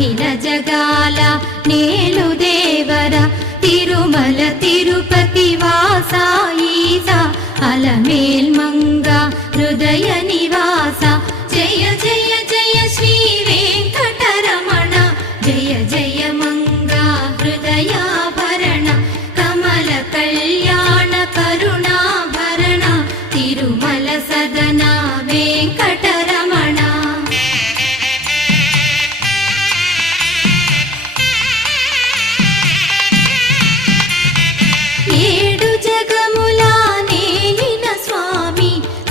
అఖిల జగాల నేలు దేవర తిరుమల తిరుపతి వాసా ఈసా అలమేల్ మంగ హృదయ నివాస జయ జయ జయ శ్రీ వెంకటరమణ జయ జయ మంగ హృదయాభరణ కమల కళ్యాణ కరుణాభరణ తిరుమల సదన వెంకట